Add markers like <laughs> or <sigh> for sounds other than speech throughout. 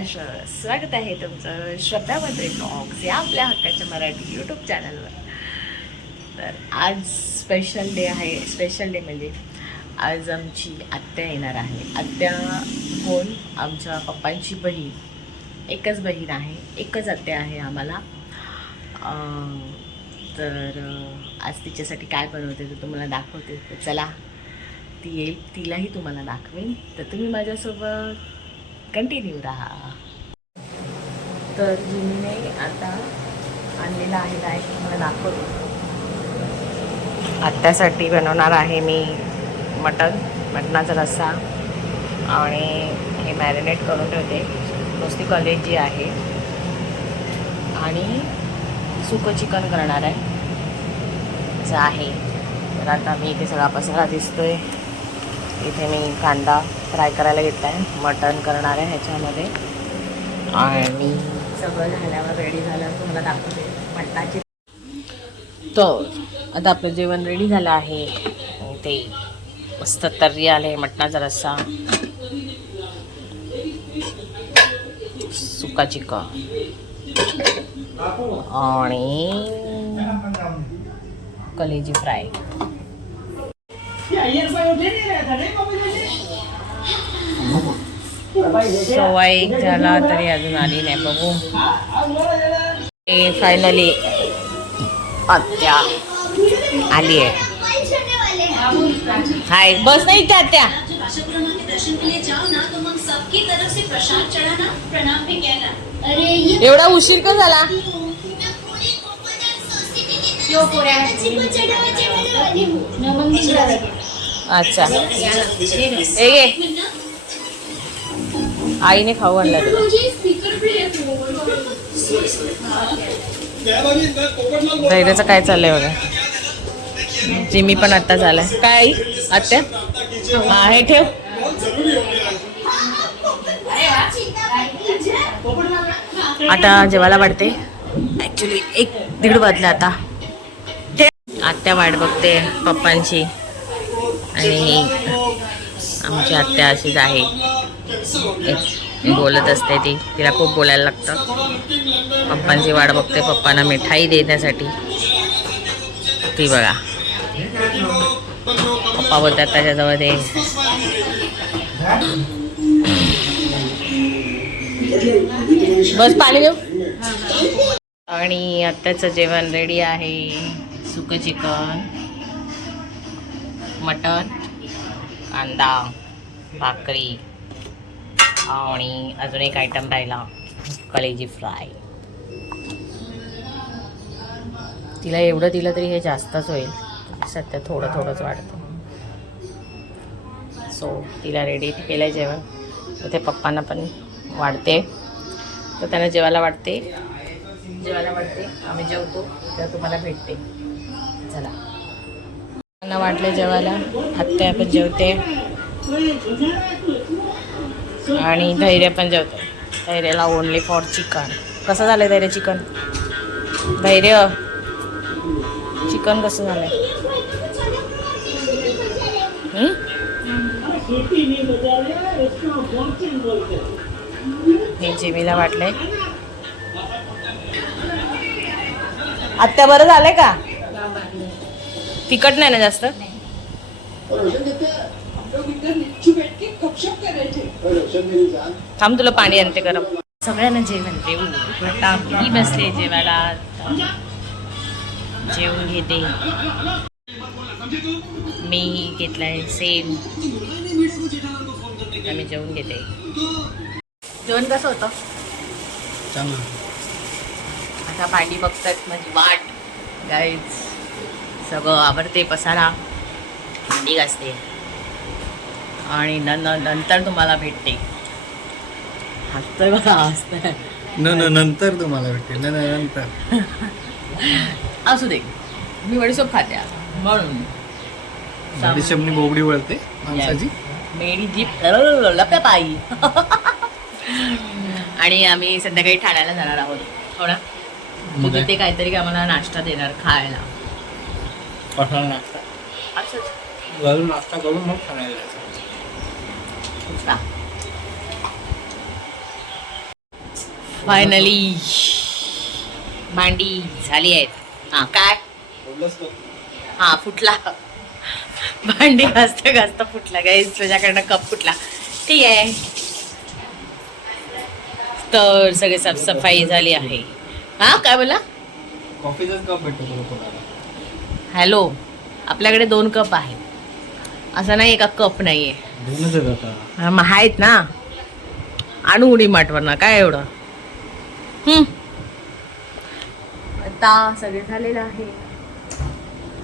महाराष्ट्र स्वागत आहे तुमचं श्रद्धा मंत्री ब्लॉग्स या आपल्या हक्काच्या मराठी यूट्यूब चॅनलवर तर आज स्पेशल डे आहे स्पेशल डे म्हणजे आज आमची आत्या येणार आहे. आत्या कोण? आमच्या पप्पांची बहीण. एकच बहीण आहे एकच आत्या आहे आम्हाला. तर आज तिच्यासाठी काय बनवते ते तुम्हाला दाखवते. तर चला ती येईल तिलाही तुम्हाला दाखवेन. तर तुम्ही माझ्यासोबत कंटिन्यू राहा. तर जिमीने आता आणलेला आहे डायट तुम्हाला दाखवतो. आत्यासाठी बनवणार आहे मी मटन मटणाचा रस्सा आणि हे मॅरिनेट करून ठेवते. नुसती कलेजी आहे. आणि सुकं चिकन करणार आहे. असं आहे. तर आता मी इथे सगळा पसारा दिसतोय. इथे मी कांदा फ्राय करायला घेतला आहे मटण करणार आहे ह्याच्यामध्ये आणि सगळं झाल्यावर रेडी झाल्यावर तुम्हाला दाखवते मटणाची तर आता आपलं जेवण रेडी झालं आहे ते मस्त तर्री आले मटणाचा रस्सा सुका चिकन आणि कलेजी फ्राय सव्वा झाला तरी अजून आली नाही बघू. फायनली आत्या. आली आहे. हाय बस नाही त्या त्या एवढा उशीर का झाला? अच्छा. आईने खाऊ आणला तुला. स्पीकर धैर्याचं काय चाललंय बघा. जिमी पण आता झालाय. काय आई? आत्या? हा हे ठेव. आता जेवायला वाढते. ऍक्च्युली एक दीड वाजलं आता. आत्या वाट बघते पप्पांची. आणि आमची आत्या अशीच आहे. बोलत असते ती. तिला खूप बोलायला लागतं. पप्पांची वाट बघते पप्पांना मिठाई देण्यासाठी. ती बघा. पप्पा बोलतात त्याच्याजवळ ते. बस पाणी देऊ. आणि आत्ताचं जेवण रेडी आहे. सुकं चिकन मटन कांदा. भाकरी. आणि अजून एक आयटम राहिला कलेजी फ्राय. तिला एवढं दिलं तरी हे जास्तच होईल. सध्या थोडं थोडंच वाढतं. सो तिला रेडी केलं आहे जेवण. तर ते पप्पांना पण वाढते. तर त्यांना जेवायला वाटते जेवायला वाटते आम्ही जेवतो. तेव्हा तुम्हाला भेटते. चला. त्यांना वाटले जेवायला. आत्या पण जेवते. आणि धैर्य पण जेवतो. धैर्याला ओनली फॉर चिकन कसं झालं धैर्य चिकन धैर्य. चिकन कसं झालंय? हे जेमीला वाटलंय. आत्या बरं झालंय का? तिखट नाही ना जास्त? थांब तुला पाणी आणते गरम. सगळ्यांना जेवण देऊ आता मी बसले जेवायला. जेवून घेते. मी घेतलाय सेम मी जेवून घेते. जेवण कसं होतं? आता भांडी बघतात माझी वाट. गाईज सगळं आवडते पसारा. भांडी घासते आणि न- नंतर तुम्हाला भेटते. हसतोय बघा हसतोय. न न नंतर तुम्हाला भेटेल न न नंतर. <laughs> असू दे. मी वडीसोप खाते. म्हणून. बडीशेपनी बोबडी वळते माणसाची. मेरी जीप लप्या पायी. <laughs> आणि आम्ही संध्याकाळी ठाण्याला जाणार आहोत. हो ना? तू मग काय? तिथे काहीतरी आम्हाला नाश्ता देणार खायला. कशाला नाश्ता. घरून नाश्ता करून मग खाण्याला जायचं का फायनली भांडी झाली आहेत. हा काय? हा फुटला. भांडी घासता घासता फुटला. काही तुझ्याकडनं कप फुटला. ठीक आहे. तर सगळे साफसफाई झाली आहे. हा काय बोला कप भेटतो हॅलो आपल्याकडे दोन कप आहे असं नाही एका कप नाहीये. दोनच आहेत मग आहेत ना. आणू उडी माठवर ना काय एवढं. आता सगळे झालेलं आहे.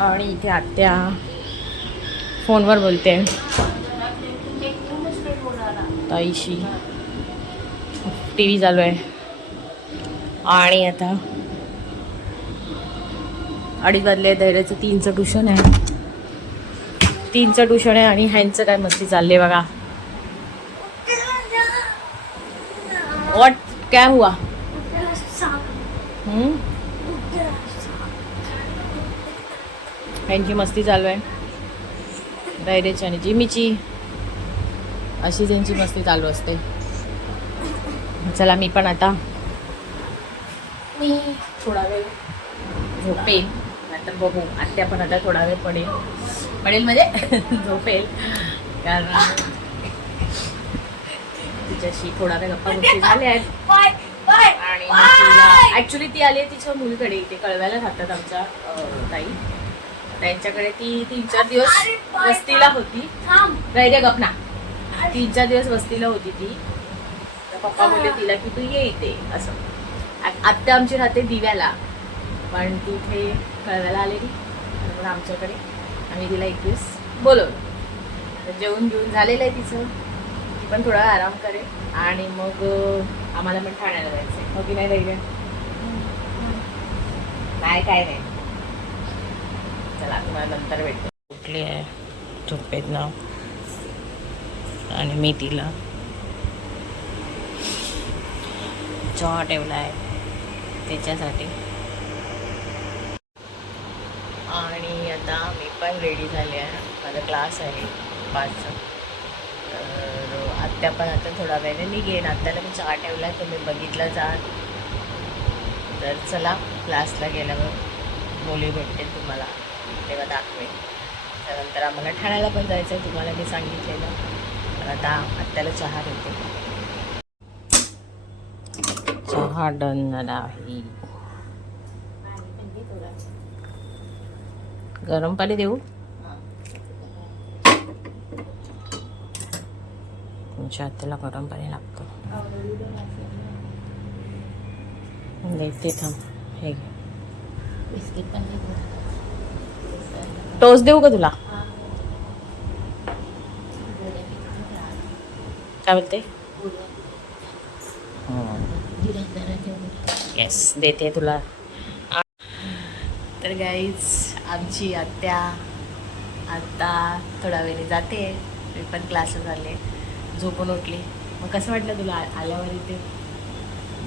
आणि इथे आत्या फोनवर बोलते. ताईशी. टी व्ही चालू आहे. आणि आता अडीच वाजले धैर्याचं तीनचं ट्युशन आहे. तीनचं ट्युशन आहे आणि ह्यांचं काय मस्ती चालली आहे बघा. वॉट काय हुआ? ह्यांची मस्ती चालू आहे. धैर्याची आणि जिमीची. अशी त्यांची मस्ती चालू असते. चला मी पण आता मी थोडा वेळ झोपेल नंतर बघू. आत्या पण आता थोडा वेळ पडेल. पडेल म्हणजे <laughs> झोपेल. कारण तिच्याशी थोडा वेळ गप्पा गोष्टी झाल्या आहेत. आणि ऍक्च्युली ती आली आहे तिच्या मुलीकडे. इथे कळव्याला राहतात आमच्या ताई. त्यांच्याकडे ती तीन चार दिवस वस्तीला होती. राहिल्या गपना तीन चार दिवस वस्तीला होती ती. तर पप्पा बोलले तिला की तू ये इथे असं. आ- आत्या आमची राहते दिव्याला. पण ती इथे कळव्याला आलेली. म्हणून आमच्याकडे. आम्ही तिला एक दिवस बोलवलं. तर जेवण घेऊन झालेलं आहे तिचं. ती पण थोडा आराम करेल. आणि मग आम्हाला पण ठाण्याला जायचं आहे हो की नाही धैर्य नाही काय नाही. चला तुम्हाला नंतर भेटतो उठली आहे? झोपेत ना आणि मी तिला. चहा ठेवला आहे त्याच्यासाठी. आणि आता मी पण रेडी झाले आहे. माझा क्लास आहे पाचचा. तर आत्या पण आता थोडा वेळ निघेन आत्याला मी चहा ठेवला आहे तुम्ही बघितलं जा तर चला क्लासला गेल्यावर मुली भेटते तुम्हाला. तेव्हा दाखवेन. त्यानंतर आम्हाला ठाण्याला पण जायचं आहे तुम्हाला मी सांगितलेलं. तर आता आत्याला चहा देते. चहा डन झाला आहे. गरम पाणी देऊ? तुमच्या आत्याला गरम पाणी लागतं. देते थांब हे घे. टोस्ट देऊ का तुला? काय बोलते? येस देते तुला. तर गाईज आमची आत्या आत्ता थोडा वेळी जाते. मी पण क्लासेस आले. झोपून उठली. मग कसं वाटलं तुला आल्यावर इथे?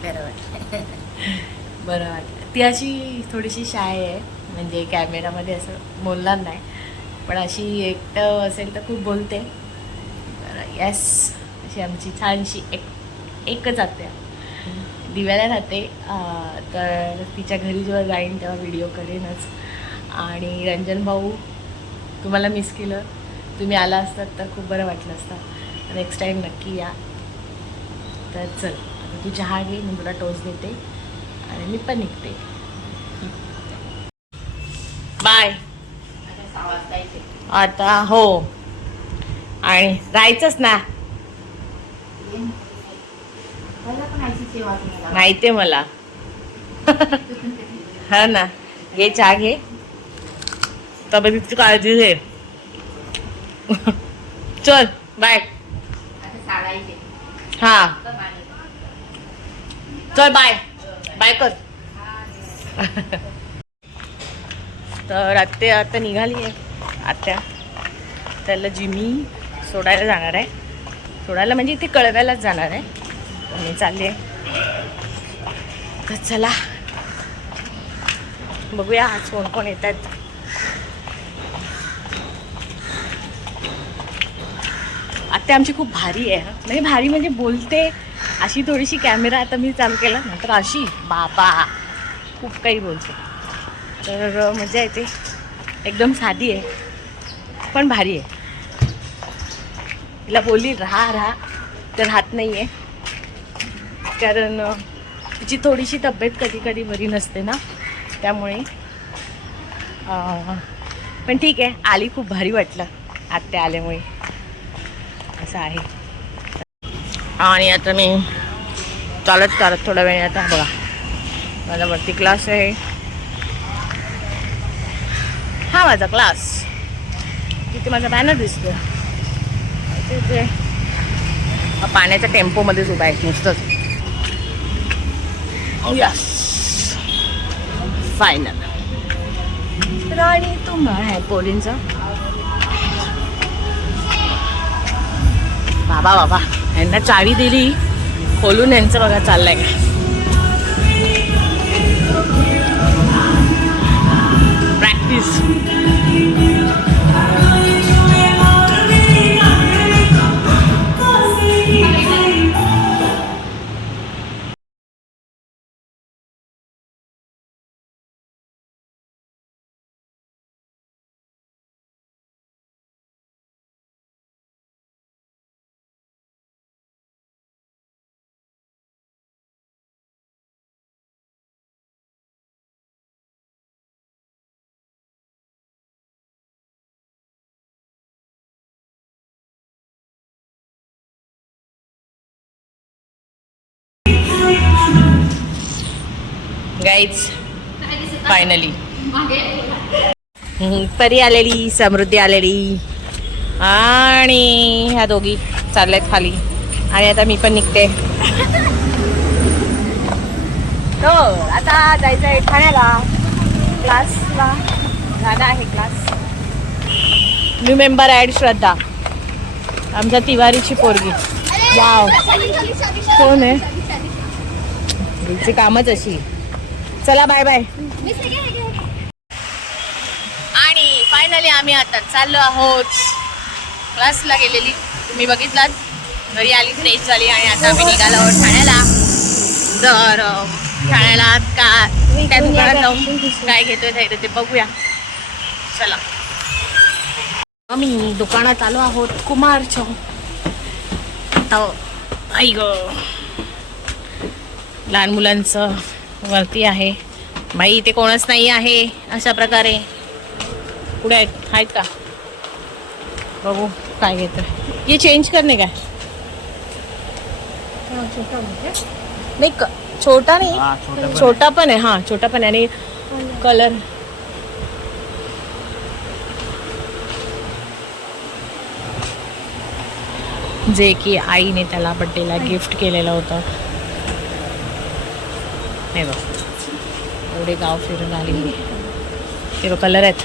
बरं वाटलं. <laughs> बरं वाटलं. ती अशी थोडीशी शाय आहे. म्हणजे कॅमेरामध्ये असं बोलणार नाही. पण अशी एकटं असेल तर खूप बोलते. तर येस अशी आमची छानशी एक एकच आत्या दिव्याला राहते. तर तिच्या घरी जेव्हा जाईन तेव्हा व्हिडिओ करेनच. आणि रंजन भाऊ तुम्हाला मिस केलं. तुम्ही आला असतात तर खूप बरं वाटलं असतं. नेक्स्ट टाईम नक्की या. तर चल आता तू चहा घे मी तुला टोच देते. आणि मी पण निघते. बाय. आता हो. आणि जायचंच ना. माहिती आहे मला. <laughs> हा ना. घे चहा घे. तब्येतीची काळजी घे. <laughs> चल बाय. हा. चल बाय. बाय कर. <laughs> तर आत्या आता निघाली आहे. आत्या. त्याला जिमी सोडायला जाणार आहे. सोडायला म्हणजे इथे कळव्यालाच जाणार आहे. मी चालली आहे. तर चला. बघूया आज कोण कोण येत आहेत. आत्या आमची खूप भारी आहे म्हणजे भारी म्हणजे बोलते. अशी थोडीशी कॅमेरा आता मी चालू केला. नंतर अशी. बाबा. खूप काही बोलते. तर मजा येते. एकदम साधी आहे पण भारी आहे. तिला बोलली राहा राहा. तर राहत नाही आहे कारण तिची थोडीशी तब्येत कधी कधी बरी नसते ना त्यामुळे पण ठीक आहे आली खूप भारी वाटलं आत्या आल्यामुळे. असं आहे. आणि आता मी चालत चालत थोडा वेळ आता बघा. माझा वरती क्लास आहे. माझा क्लास तिथे माझा बॅनर दिसतो तिथे पाण्याच्या टेम्पोमध्येच उभा आहे नुसतंच. यस फायनल राणी तुम्हा आहे पोलींचा बाबा बाबा यांना चावी दिली. खोलून यांचं बघा चाललंय का? प्रॅक्टिस गाईज फायनली परी आलेली समृद्धी आलेली. आणि ह्या दोघी चालल्यात खाली. आणि आता मी पण निघते. तो आता जायचं आहे ठाण्याला. क्लासला. जाणं आहे class. New member add Shraddha. आमच्या तिवारीची पोरगी. वाव कोण आहे? कामच अशी. चला बाय बाय आणि फायनली आम्ही आता चाललो आहोत क्लासला गेलेली. तुम्ही बघितलात. घरी आली फ्रेश झाली आणि आता आम्ही निघालो आहोत ठाण्याला. तर ठाण्याला का त्या दुकानात जाऊन काय घेतोय ते ते बघूया. चला. आम्ही दुकानात आलो आहोत कुमारच्या आता आई ग. लहान मुलांचं वरती आहे. बाई इथे कोणच नाही आहे अशा प्रकारे. पुढे आहेत आहेत का? बघू काय घेतं ये चेंज करणे काय? नाही क- छोटा नाही. हा छोटा पण आहे. हा छोटा पण आहे. आणि कलर जे की आईने त्याला बड्डेला गिफ्ट केलेलं होतं. हे बघ. एवढे गाव फिरून आली. मी. ते बघ कलर आहेत.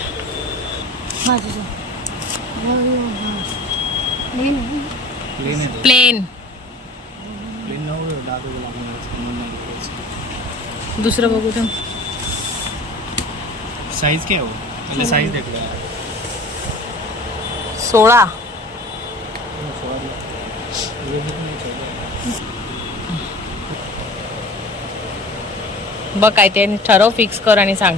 प्लेन दुसरं बघू तर. साइज क्या है? वो पहले साइज देख लो सोळा सॉरी ये भी नहीं चाहिए बघ काय ते ठरव फिक्स कर आणि सांग.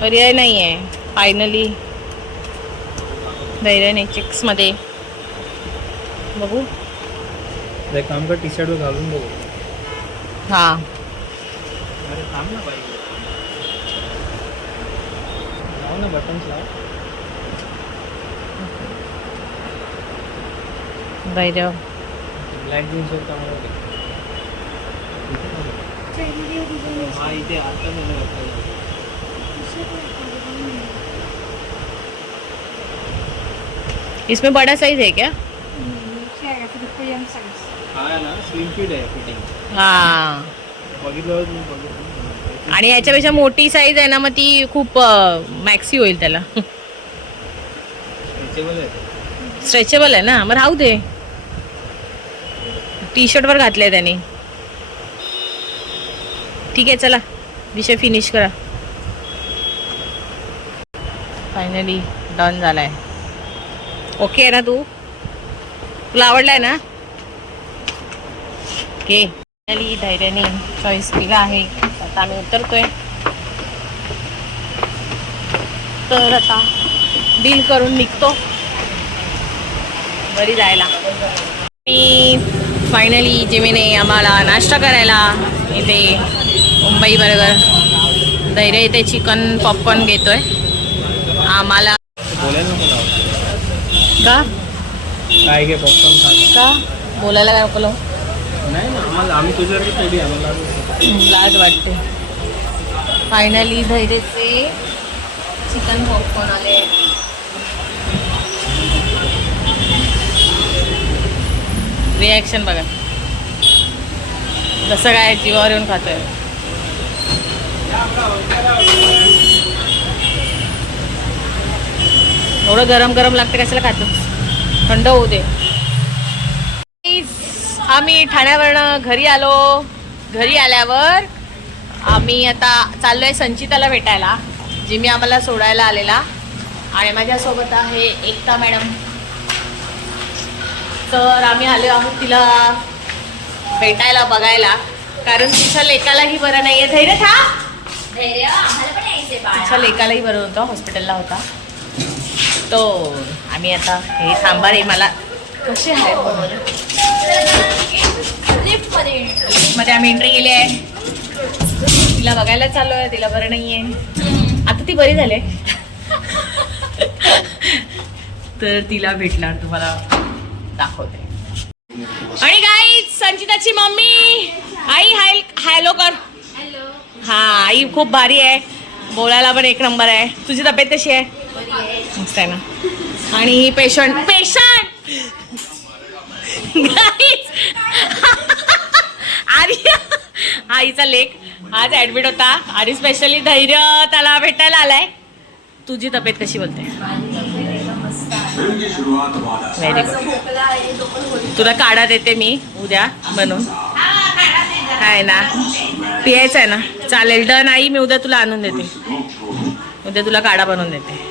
पर्याय नाही आहे फायनली धैर्य नाही चिक्समध्ये बघू काम कर टी शर्ट घालून बघू. हां. अरे थांब ना बाई. लाव ना बटन्स लाव. धैर्य. ब्लॅक जीन्स होते हा। इथे आता इसमें बड़ा साइज है क्या? हा। आणि याच्यापेक्षा मोठी साईज आहे ना मग ती खूप मॅक्सी होईल त्याला. स्ट्रेचेबल आहे स्ट्रेचेबल आहे ना? मग राहू दे. टी शर्टवर घातलंय त्याने. ठीक आहे चला. विषय फिनिश करा. फायनली डन झालाय. ओके आहे ना तू? तुला आवडलाय ना? घे फायनली धैर्याने चॉईस केला आहे. आता आम्ही उतरतोय. तर आता डील करून निघतो. घरी जायला. मी फायनली जिमीने आम्हाला नाश्ता करायला इथे मुंबई बर्गर. धैर्य इथे चिकन पॉपकॉर्न घेतोय. आम्हाला. का? काय घे पॉपकॉर्न का? बोलायला काय नको नाही ना आम्हाला आम्ही तुझ्याकडे थोडी आम्हाला लाज वाटते. फायनली धैर्यचे चिकन पॉपकॉर्न आले. रिॲक्शन बघा. जसं काय जीवावर येऊन खातोय. एवढं गरम गरम लागते कशाला खातो? थंड होऊ दे. आम्ही ठाण्यावरनं घरी आलो. घरी आल्यावर आम्ही आता चाललोय संचिताला भेटायला जिमी आम्हाला सोडायला आलेला. आणि माझ्यासोबत आहे एकता मॅडम. तर आम्ही आलो आहोत तिला भेटायला बघायला. कारण तिच्या लेकालाही बरं नाही आहे धैर्य था तिच्या लेकालाही बरं होतं हॉस्पिटलला होता. तो आम्ही आता हे थांबा रे मला कसे आहे? लिफ्टमध्ये आम्ही एंट्री केली आहे. तिला बघायला चालू आहे तिला बरं नाहीये आता ती बरी झाली आहे. तर तिला भेटणार तुम्हाला दाखवते. आणि काय संचिताची मम्मी आई हाय हॅलो कर. हा आई खूप भारी आहे बोलायला पण एक नंबर आहे तुझी तब्येत कशी आहे मस्त आहे ना? आणि पेशंट पेशंट आर्य! आईचा लेख. आज ऍडमिट होता. आणि स्पेशली धैर्य त्याला भेटायला आलाय. तुझी तब्येत कशी बोलते? व्हेरी गुड तुला काढा देते मी उद्या बनून आहे ना. पियायचं आहे ना. चालेल डन आई मी उद्या तुला आणून देते. उद्या तुला काढा बनवून देते.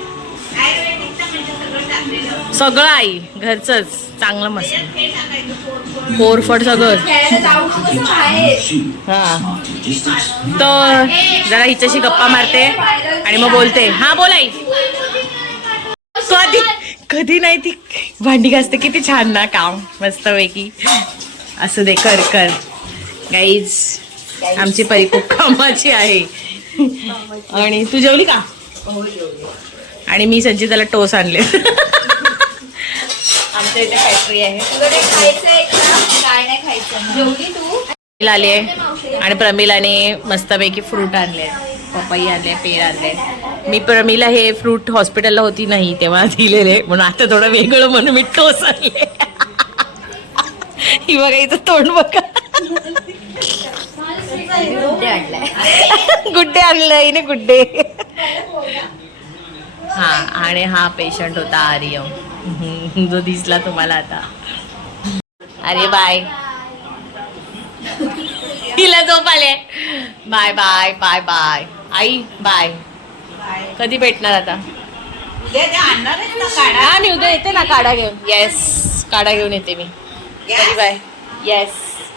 सगळं आई घरचंच. चांगलं मस्त. कोरफड सगळं. हा. तर जरा हिच्याशी गप्पा मारते आणि मग बोलते. हा बोल आई. कधी कधी नाही ती भांडी घासते. किती छान ना काम. मस्तपैकी. असं दे कर कर. गाईज आमची परी खूप कामाची आहे. आणि तू जेवली का? आणि मी संचिताला टोस आणले. आमच्या इथे फॅक्टरी जेवली आली आहे. आणि प्रमिलाने मस्तपैकी फ्रूट आणले. पपई आणले पेर आणले. मी प्रमिला हे फ्रूट हॉस्पिटलला होती नाही तेव्हा दिलेले. म्हणून आता थोडं वेगळं म्हणून मी टोस आणले. ही बघा इथं तोंड बघा. गुड्डे आणलं हिने गुड्डे हा आणि हा पेशंट होता आर्यम जो दिसला तुम्हाला आता अरे बाय हिला झोप आले बाय बाय बाय बाय आई बाय कधी भेटणार आता उद्या येते ना काढा घेऊन येस काढा घेऊन येते मी बाय येस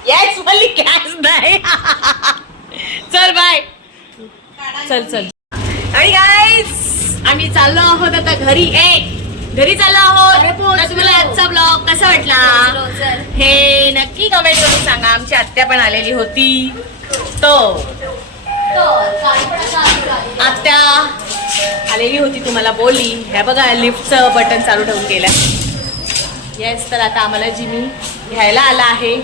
येस मला कॅश नाही. चल बाय चल चल. आणि गाईज आम्ही चाललो आहोत आता घरी. ए घरी चाललो आहोत. तुम्हाला आजचा ब्लॉग कसा वाटला? हे नक्की कमेंट करून सांगा. आमची आत्या पण आलेली होती. तो. आत्या आलेली होती तुम्हाला बोलली. ह्या बघा लिफ्टचं बटन चालू ठेवून गेलं येस तर आता आम्हाला जिमी घ्यायला आला आहे.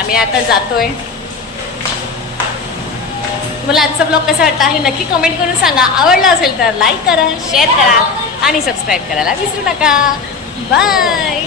आम्ही आता जातोय. तुम्हाला आजचा ब्लॉग कसा वाटला हे नक्की कमेंट करून सांगा. आवडला असेल तर लाईक करा शेअर करा आणि सबस्क्राईब करायला विसरू नका. बाय